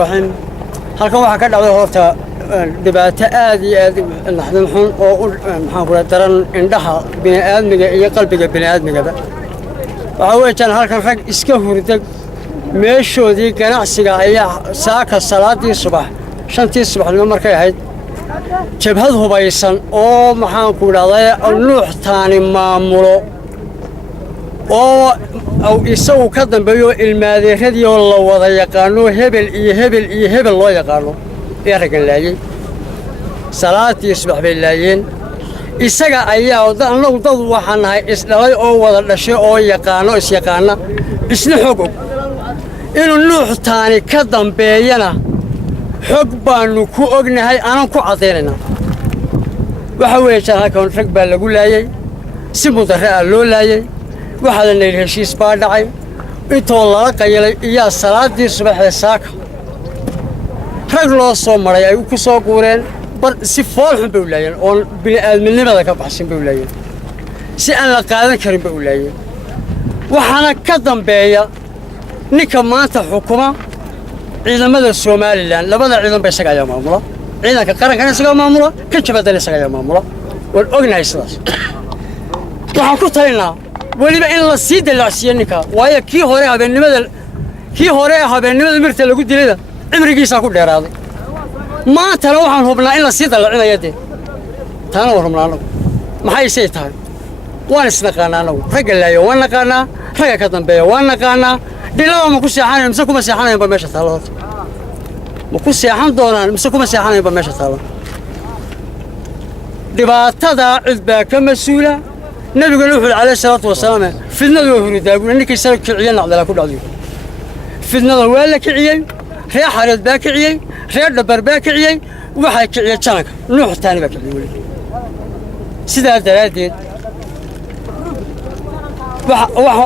waxaan halkan waxa ka dhacday horta dhibaato aad iyo aad naxdin xun oo maxaan ku daran indhaha bini'aadmiga iyo qalbiga bini'aadmigaba waxa weeyaan halkan rag iska hurdag meeshoodii ganacsiga ayaa saaka salaadii subax shantii subaxnimo markay ahayd jabhad hubaysan oo maxaan ku dhahday nuux taani maamulo oo isagu ka dambeeyo ilmaadeeradii oo la wada yaqaano hebel iyo hebel loo yaqaano ee ragan laayay salaadii subax bay laayeen isaga ayaa annagu dad waxaan nahay isdhalay oo wada dhashay oo yaqaano isyaqaana isna xog og inuu nuux taani ka dambeeyana xog baanu ku ognahay aanan ku cadaynayna waxa weeyaan halkan rag baa lagu laayay si mudarre ah loo laayay waxaa la leeyahay heshiis baa dhacay intoo lala qayilay iyaa salaadii subaxee saaka rag loo soo maray ay ku soo guureen bar si fool xun bay u laayeen oo bini'aadminimada ka baxsan bay u laayeen si aan la qaadan karin bay u laayeen waxaana ka dambeeya ninka maanta xukuma ciidamada Soomaaliland labada ciidan bay isaga ayaa maamula ciidanka qarankana isaga maamula ka jabadana isaga ayaa maamula waan ognahay sidaas waxaan ku talinaa waliba in la sii dalacsiyo ninka waayo kii hore habeenimada mirta lagu dilayda cimrigiisa ku dheeraaday maantana waxaan hubnaa in la sii dalacinayo dee taana waan hubnaa anagu maxay say tahay waan isnaqaanaa anagu ragga laayo waan naqaanaa ragga ka dambeeya waan naqaanaa dhilada ma ku seexanayn mise kuma seexanaynba meesha taalo horta ma ku seexan doonaan mise kuma seexanaynba meesha taalo dhibaatada cid baa ka mas-uula nabiguna wuxuu calayhi salaatu wasalaam fidnadu waa hurudaagu ninkii sala kiciye nacdala ku dhacday fidnada waa la kiciyey reer xareed baa kiciyey reer dhabar baa kiciyey waxay kiciyey janaka nuux taani baa kiciyey weli sidaa daraaddeed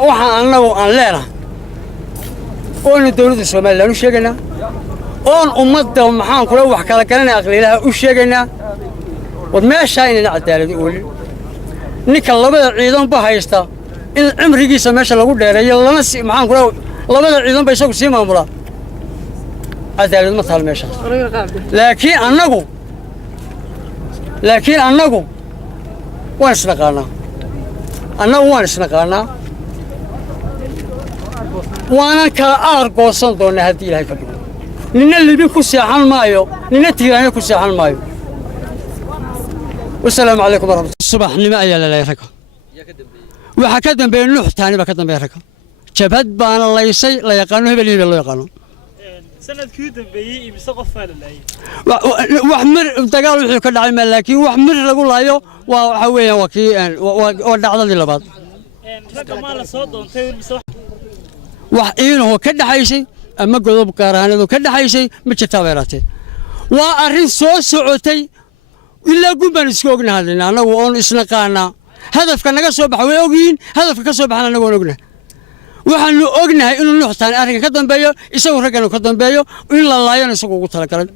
waxa annagu aan leenahay oonu dowladda Soomaaliland u sheegaynaa oon ummadda maxaan kula wax kala garanay aqliilaha u sheegaynaa wad meesha inay cadaalad u oolin ninka labada ciidan ba haysta in cimrigiisa meesha lagu dheereeyo lana si maxaan kula labada ciidan ba isagu sii maamula cadaalad ma taal meesha laakiin annagu waan isnaqaanaa waanan kala aargoosan doonaa haddii ilaahay ka dhigo nina libi ku seexan maayo nina tiiraanya ku seexan maayo wasalaamu calaykum waraxmatullahi subaxnimo ayaa la leeyahay ragga waxaa ka dambeeya nuux taani baa ka dambeeya ragga jabhad baana laysay la yaqaano hebel loo yaqaano sanadkii dambeeyay imisa qof baa la laayay wax mir dagaal wixii ka dhacay ma laakiin wax mir lagu laayo waxa weeyaan waa dhacdadii labaad ragga ma la soo doontay imisa wax iinoo ka dhaxaysay ama godob qaaraanadu ka dhaxaysay ma jirtaa weerartay waa arrin soo socotay ilaa gumban isku ognahay anagu oon isnaqaanaa hadafka naga soo baxay way ogyiin hadafka ka soo baxana anagu ognahay waxaanu ognahay inuu nuux taani arrinka ka dambeeyo isagu raggana ka dambeeyo in la laayana isagu ugu talagalay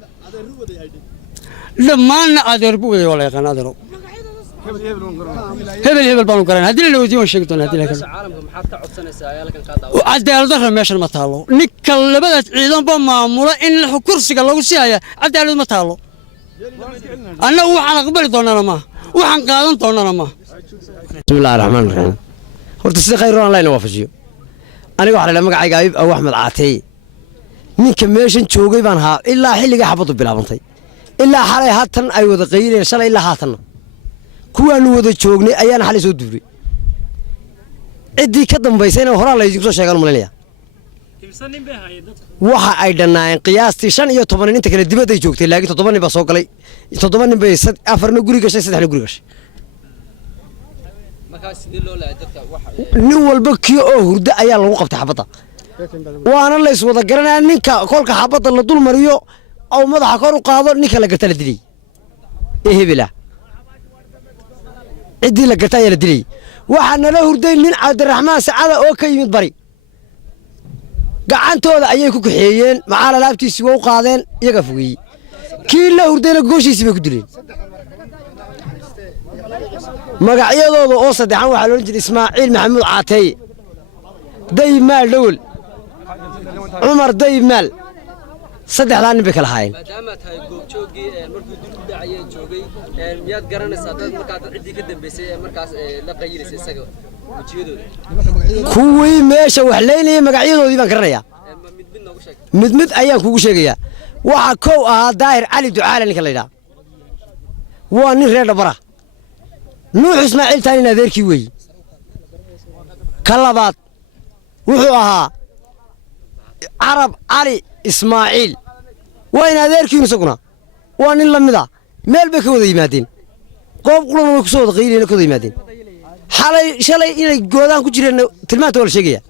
dhammaanna adeer buu waday wala yaqaan adeero hebel baanu garan haddii la weydiiyo sheegi doonaa haddii la kale caalamka maxaad ka codsanaysaa ayaa laga qaadaa cadaalad darro meeshan ma taalo ninka labada ciidanba maamula in kursiga lagu sii haya cadaalad ma taalo annagu waxaan aqbali doonana ma waxaan qaadan doonana ma bismillaahi raxmaani raxiim horta sida khayr aan layna waafajiyo aniga waxa la magacayga Ayib Aw Axmed Caatay ninka meeshan joogay baan haa ilaa xilliga xabadu bilaabantay ilaa xalay haatan ay wada qayreen shalay ilaa haatan kuwaanu wada joognay ayaana xalay soo duuray cidii ka dambaysayna horaa la idinku soo sheegan malinaya waxa ay dhanaayeen qiyaastii 5 iyo 10 inta kale dibadda ay joogtay laakiin 7 nin baa soo galay 7 nin bay 4 guri gashay 3 guri gashay markaas sidii loo laayay dadka waxa nin walba kii oo hurda ayaa lagu qabtay xabadda waana la iswada garanaa ninka kolka xabadda la dul mariyo oo madaxa kor u qaado ninka la garta la dilay hebela cidii la garta ayaa la dilay waxa nala hurday nin Cabdiraxmaan Saacada oo ka yimid bari gacantooda ayay ku kaxeeyeen macaal alaabtiisi way u qaadeen iyaga fogay kii la hurdayna gooshiisi bay ku dileen magacyadooda oo saddexan waxa loo jeedaa Ismaaciil Maxamuud Caatay day maal dawal عمر دايب مال saddexdaa nin bay kala haayeen maadaama tahay goobjoogii markuu dil ku dhacay joogay miyaad garanaysaa dad markaa ciddii ka dambeysay markaas la qaylinaysa isaga wajiyadooda kuwii meesha wax leynayay magacyadoodii baan garanayaa mid noogu sheeg mid ayaan kugu sheegayaa waxa kow ahaa daahir cali ducaale ninka la yidhaha waa nin reer dhabara nuux ismaaciil taa nin adeerkii weeyi ka labaad wuxuu ahaa carab cali ismaaciil waa in adeerkiinu isaguna waa nin la mid a meel bay ka wada yimaadeen qoob qulana way ku soo wada qayliina ka wada yimaadeen shalay inay goodaan ku jireen tilmaanta waa la sheegaya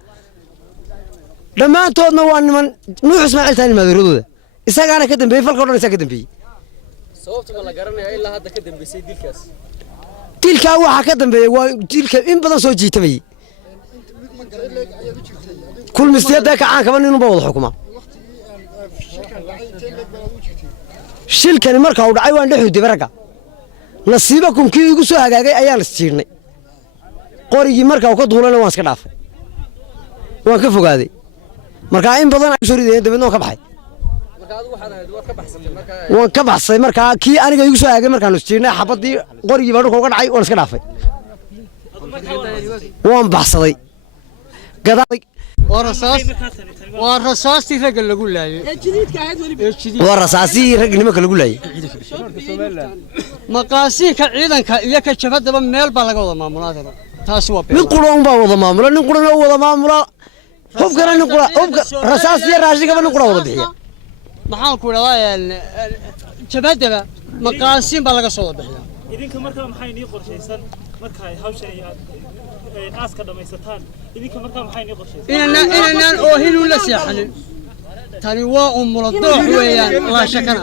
dhammaantoodna waa niman nuux ismaaciil taa nin adeeradooda isagaana ka dambeeyey falka o dhan isaga ka dambeeyey sababta ma la garanaya ilaa hadda ka dambeysay dilkaas dilkaa waxaa ka dambeeyey waa dilka in badan soo jiitamayey kulmistiyadee kacaankaba ninunba wada xukuma shilkani marka uu dhacay waan dhexu dibe ragga nasiiba kumkii igu soo hagaagay ayaan isjiirnay qorigii marka uu ka duulana waan iska dhaafay waan ka fogaaday markaa in badan ay soo ridayeen dabadna waan ka baxay waan ka baxsay markaa kii aniga igu soo hagaagay markaan isjiirnay xabadii qorigii baa dhulka uga dhacay waan iska dhaafay waan baxsaday waa rasaastii ragga lagu laayay waa rasaastii rag nimanka lagu laayay maqaasiinka ciidanka iyo ka jabadaba meel baa laga wada maamulaa taasi waa nin qura un baa wada maamula nin qurana u wada maamula hubkana nin qura hubka rasaastii raashigaba nin qura wada bixiya maxaan ku idhahdaa jabadaba maqaasiin baa laga soo wada bixiya idinka markaa maxay nii qorshaysan markaa hawshan iyo aaska dhamaysataan idinka markaa maxay nii qorshaysan inaan oohin la seexanin tani waa umula doox weeyaan la shakana